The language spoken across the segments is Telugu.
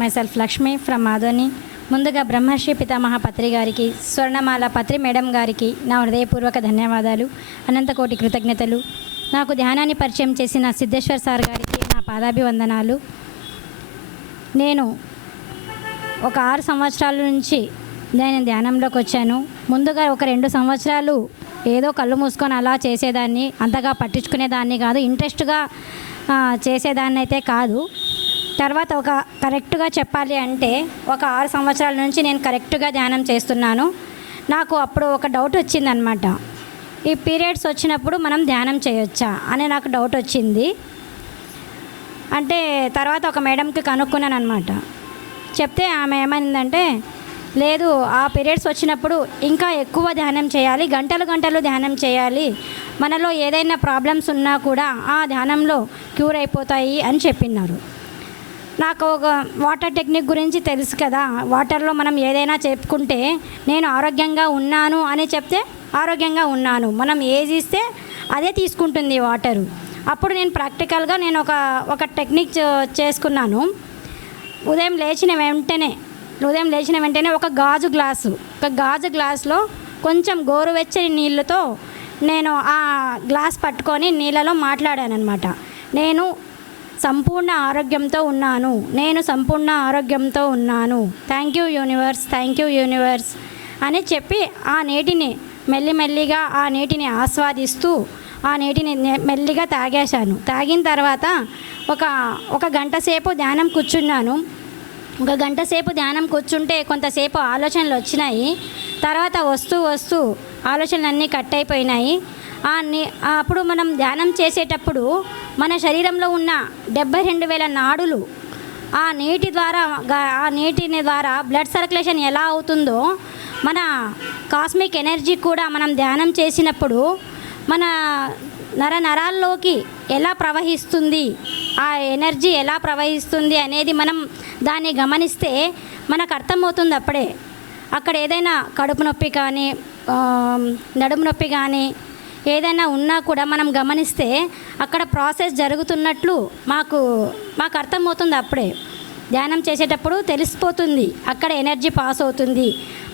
myself Lakshmi from Madhoni. ముందుగా బ్రహ్మర్షి పితామహ పత్రి గారికి, స్వర్ణమాల పత్రి మేడం గారికి నా హృదయపూర్వక ధన్యవాదాలు, అనంతకోటి కృతజ్ఞతలు. నాకు ధ్యానాన్ని పరిచయం చేసిన సిద్ధేశ్వర్ సార్ గారికి నా పాదాభివందనాలు. నేను ఒక 6 సంవత్సరాల నుంచి నేను ధ్యానంలోకి వచ్చాను. ముందుగా ఒక 2 సంవత్సరాలు ఏదో కళ్ళు మూసుకొని అలా చేసేదాన్ని, అంతగా పట్టించుకునేదాన్ని కాదు, ఇంట్రెస్ట్గా చేసేదాన్ని అయితే కాదు. తర్వాత ఒక కరెక్ట్గా చెప్పాలి అంటే ఒక 6 సంవత్సరాల నుంచి నేను కరెక్ట్గా ధ్యానం చేస్తున్నాను. నాకు అప్పుడు ఒక డౌట్ వచ్చిందనమాట. ఈ పీరియడ్స్ వచ్చినప్పుడు మనం ధ్యానం చేయొచ్చా అని నాకు డౌట్ వచ్చింది. అంటే తర్వాత ఒక మేడంకి కనుక్కున్నాను అనమాట. చెప్తే ఆమె ఏమైందంటే, లేదు, ఆ పీరియడ్స్ వచ్చినప్పుడు ఇంకా ఎక్కువ ధ్యానం చేయాలి, గంటలు గంటలు ధ్యానం చేయాలి, మనలో ఏదైనా ప్రాబ్లమ్స్ ఉన్నా కూడా ఆ ధ్యానంలో క్యూర్ అయిపోతాయి అని చెప్పినారు. నాకు ఒక వాటర్ టెక్నిక్ గురించి తెలుసు కదా, వాటర్లో మనం ఏదైనా చెప్పుకుంటే నేను ఆరోగ్యంగా ఉన్నాను అని చెప్తే ఆరోగ్యంగా ఉన్నాను, మనం ఏది ఇస్తే అదే తీసుకుంటుంది వాటరు. అప్పుడు నేను ప్రాక్టికల్గా నేను ఒక టెక్నిక్ చేసుకున్నాను. ఉదయం లేచిన వెంటనే ఒక గాజు గ్లాసులో కొంచెం గోరువెచ్చని నీళ్ళతో నేను ఆ గ్లాస్ పట్టుకొని నీళ్ళలో మాట్లాడాను అనమాట. నేను సంపూర్ణ ఆరోగ్యంతో ఉన్నాను, థ్యాంక్ యూ యూనివర్స్ అని చెప్పి ఆ నీటిని మెల్లిమెల్లిగా ఆ నీటిని ఆస్వాదిస్తూ ఆ నీటిని మెల్లిగా తాగేశాను. తాగిన తర్వాత ఒక గంట సేపు ధ్యానం కూర్చున్నాను. ఒక గంట సేపు ధ్యానం కూర్చుంటే కొంతసేపు ఆలోచనలు వచ్చినాయి. తర్వాత వస్తూ ఆలోచనలన్నీ కట్ అయిపోయినాయి. అప్పుడు మనం ధ్యానం చేసేటప్పుడు మన శరీరంలో ఉన్న 72,000 నాడులు ఆ నీటిని ద్వారా బ్లడ్ సర్క్యులేషన్ ఎలా అవుతుందో, మన కాస్మిక్ ఎనర్జీ కూడా మనం ధ్యానం చేసినప్పుడు మన నరాల్లోకి ఎలా ప్రవహిస్తుంది, ఆ ఎనర్జీ ఎలా ప్రవహిస్తుంది అనేది మనం దాన్ని గమనిస్తే మనకు అర్థమవుతుంది. అక్కడ ఏదైనా కడుపు నొప్పి కానీ నడుము నొప్పి కానీ ఏదైనా ఉన్నా కూడా మనం గమనిస్తే అక్కడ ప్రాసెస్ జరుగుతున్నట్లు మాకు అర్థమవుతుంది. అప్పుడే ధ్యానం చేసేటప్పుడు తెలిసిపోతుంది, అక్కడ ఎనర్జీ పాస్ అవుతుంది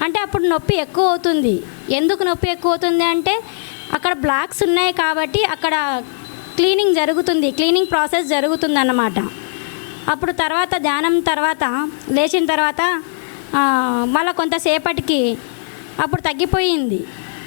అంటే అప్పుడు నొప్పి ఎక్కువ అవుతుంది. ఎందుకు నొప్పి ఎక్కువ అవుతుంది అంటే అక్కడ బ్లాక్స్ ఉన్నాయి కాబట్టి అక్కడ క్లీనింగ్ ప్రాసెస్ జరుగుతుంది అన్నమాట. అప్పుడు తర్వాత ధ్యానం తర్వాత లేచిన తర్వాత మళ్ళీ కొంతసేపటికి అప్పుడు తగ్గిపోయింది.